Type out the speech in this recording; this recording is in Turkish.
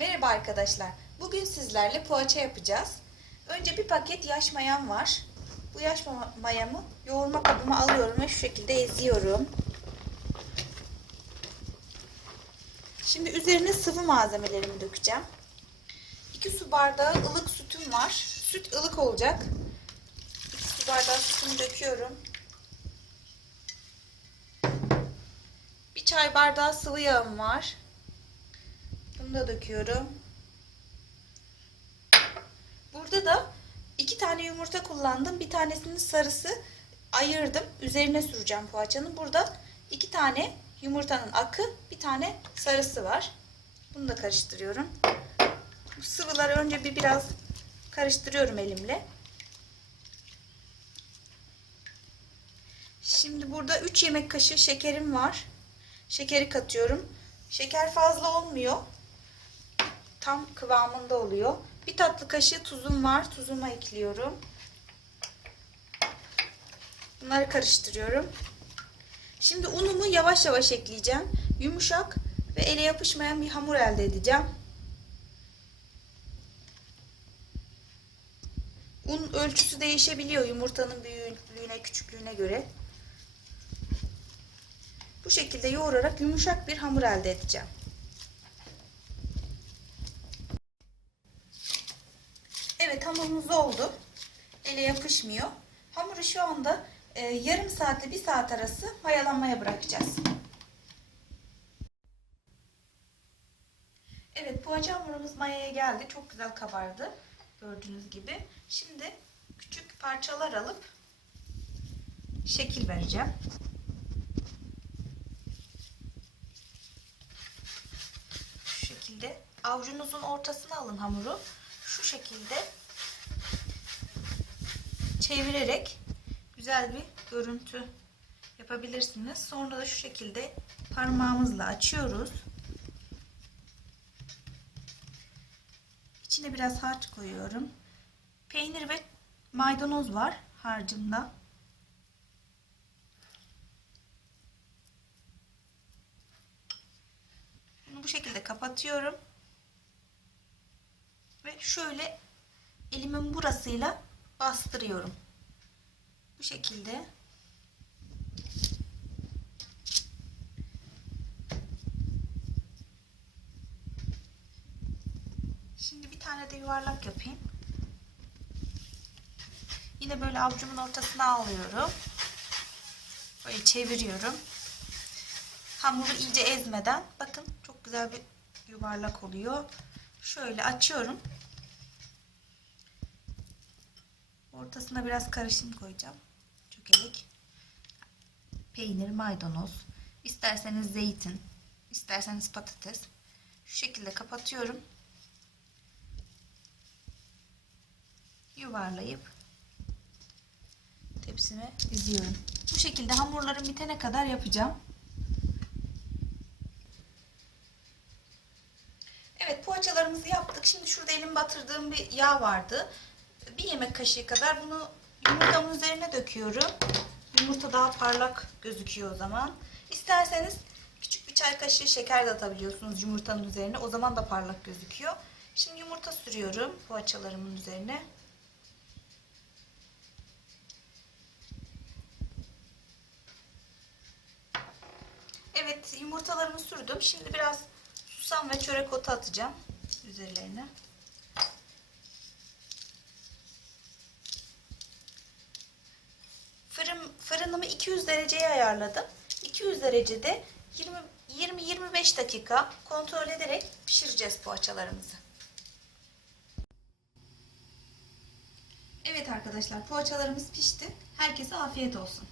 Merhaba arkadaşlar. Bugün sizlerle poğaça yapacağız. Önce bir paket yaş mayam var. Bu yaş ma- mayamı yoğurma kabıma alıyorum ve şu şekilde eziyorum. Şimdi üzerine sıvı malzemelerimi dökeceğim. 2 su bardağı ılık sütüm var. Süt ılık olacak. 2 su bardağı sütümü döküyorum. Bir çay bardağı sıvı yağım var. Da döküyorum. Burada da iki tane yumurta kullandım. Bir tanesinin sarısı ayırdım. Üzerine süreceğim poğaçanın. Burada iki tane yumurtanın akı, bir tane sarısı var. Bunu da karıştırıyorum. Bu sıvıları önce bir biraz karıştırıyorum elimle. Şimdi burada 3 yemek kaşığı şekerim var. Şekeri katıyorum. Şeker fazla olmuyor tam kıvamında oluyor. Bir tatlı kaşığı tuzum var. Tuzumu ekliyorum. Bunları karıştırıyorum. Şimdi unumu yavaş yavaş ekleyeceğim. Yumuşak ve ele yapışmayan bir hamur elde edeceğim. Un ölçüsü değişebiliyor yumurtanın büyüklüğüne, küçüklüğüne göre. Bu şekilde yoğurarak yumuşak bir hamur elde edeceğim. Evet hamurumuz oldu. Ele yapışmıyor. Hamuru şu anda e, yarım saatle bir saat arası mayalanmaya bırakacağız. Evet poğaça hamurumuz mayaya geldi. Çok güzel kabardı. Gördüğünüz gibi. Şimdi küçük parçalar alıp şekil vereceğim. Şu şekilde avucunuzun ortasına alın hamuru şu şekilde çevirerek güzel bir görüntü yapabilirsiniz. Sonra da şu şekilde parmağımızla açıyoruz. İçine biraz harç koyuyorum. Peynir ve maydanoz var harcımda. Bunu bu şekilde kapatıyorum ve şöyle elimin burasıyla bastırıyorum. Bu şekilde Şimdi bir tane de yuvarlak yapayım. Yine böyle avucumun ortasına alıyorum. Böyle çeviriyorum. Hamuru iyice ezmeden bakın çok güzel bir yuvarlak oluyor. Şöyle açıyorum. Ortasına biraz karışım koyacağım. Çökelek. Peynir, maydanoz. İsterseniz zeytin. isterseniz patates. Şu şekilde kapatıyorum. Yuvarlayıp tepsime diziyorum. Bu şekilde hamurlarım bitene kadar yapacağım. Evet poğaçalarımızı yaptık. Şimdi şurada elim batırdığım bir yağ vardı. Bir yemek kaşığı kadar bunu yumurtamın üzerine döküyorum. Yumurta daha parlak gözüküyor o zaman. İsterseniz küçük bir çay kaşığı şeker de atabiliyorsunuz yumurtanın üzerine. O zaman da parlak gözüküyor. Şimdi yumurta sürüyorum poğaçalarımın üzerine. Evet yumurtalarımı sürdüm. Şimdi biraz susam ve çörek otu atacağım üzerlerine. Fırınımı 200 dereceye ayarladım. 200 derecede 20-25 dakika kontrol ederek pişireceğiz poğaçalarımızı. Evet arkadaşlar poğaçalarımız pişti. Herkese afiyet olsun.